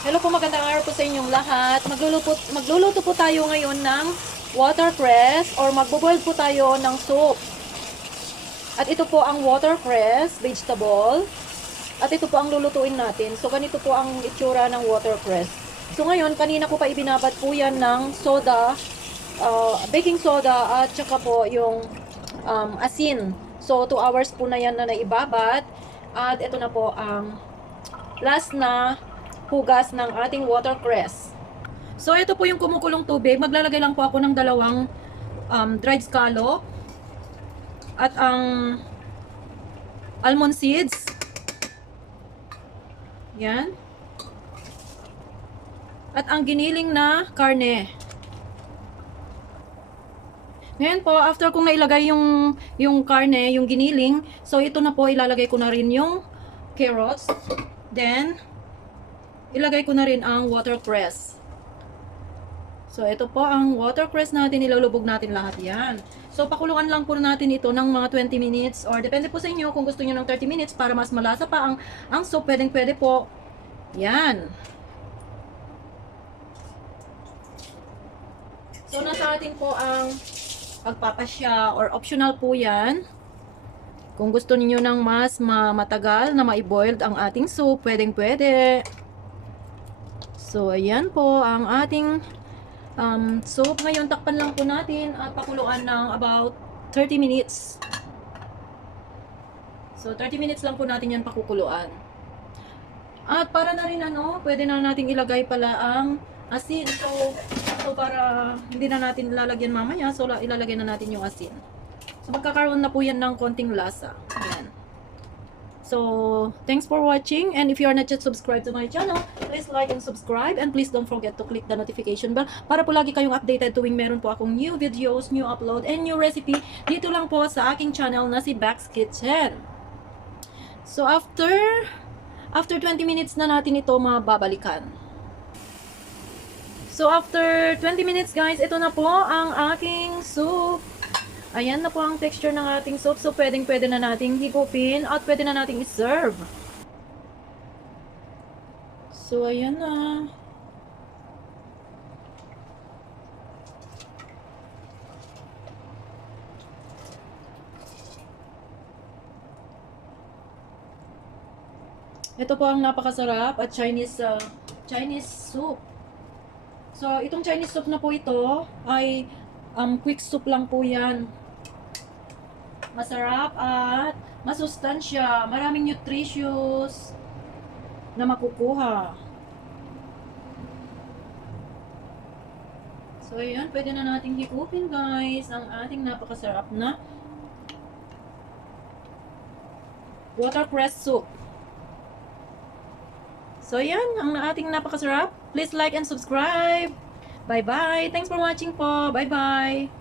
Hello po, magandang araw po sa inyong lahat. Magluluto po tayo ngayon ng watercress or magbo-boil po tayo ng soup. At ito po ang watercress, vegetable. At ito po ang lulutuin natin. So, ganito po ang itsura ng watercress. So, ngayon, kanina ko pa ibinabad po yan ng soda, baking soda, at saka po yung asin. So, 2 hours po na yan na naibabad. At ito na po ang last na hugas ng ating watercress. So, ito po yung kumukulong tubig. Maglalagay lang po ako ng 2 dried scallop at ang almond seeds. Yan. At ang giniling na karne. Ngayon po, after kong nailagay yung karne, yung giniling, so ito na po, ilalagay ko na rin yung carrots. Then, ilagay ko na rin ang watercress. So, ito po ang watercress natin. Ilalubog natin lahat yan. So, pakuluan lang po natin ito ng mga 20 minutes or depende po sa inyo kung gusto nyo ng 30 minutes para mas malasa pa ang soup. Pwede po. Yan. So, nasa atin po ang pagpapasya or optional po yan. Kung gusto niyo ng mas matagal na ma-boiled ang ating soup, pwede. So, ayan po ang ating soup. Ngayon, takpan lang po natin at pakuluan ng about 30 minutes. So, 30 minutes lang po natin yan pakukuluan. At para na rin pwede na natin ilagay pala ang asin. So para hindi na natin ilalagyan mamaya, so ilalagay na natin yung asin. So, magkakaroon na po yan ng konting lasa. Ayan. So, thanks for watching, and if you are not yet subscribed to my channel, please like and subscribe, and please don't forget to click the notification bell para po lagi kayong updated tuwing meron po akong new videos, new upload, and new recipe dito lang po sa aking channel na si Bakz Kitchen. So, after 20 minutes na natin ito mababalikan. So, after 20 minutes guys, ito na po ang aking soup. Ayan na po ang texture ng ating soup. So, pwede na nating higupin at pwede na nating iserve. So, ayan na. Ito po ang napakasarap at Chinese soup. So, itong Chinese soup na po ito ay quick soup lang po yan. Masarap at masustansya. Maraming nutritious na makukuha. So, ayan. Pwede na nating higupin guys ang ating napakasarap na watercress soup. So, ayan. Ang ating napakasarap. Please like and subscribe. Bye-bye. Thanks for watching po. Bye-bye.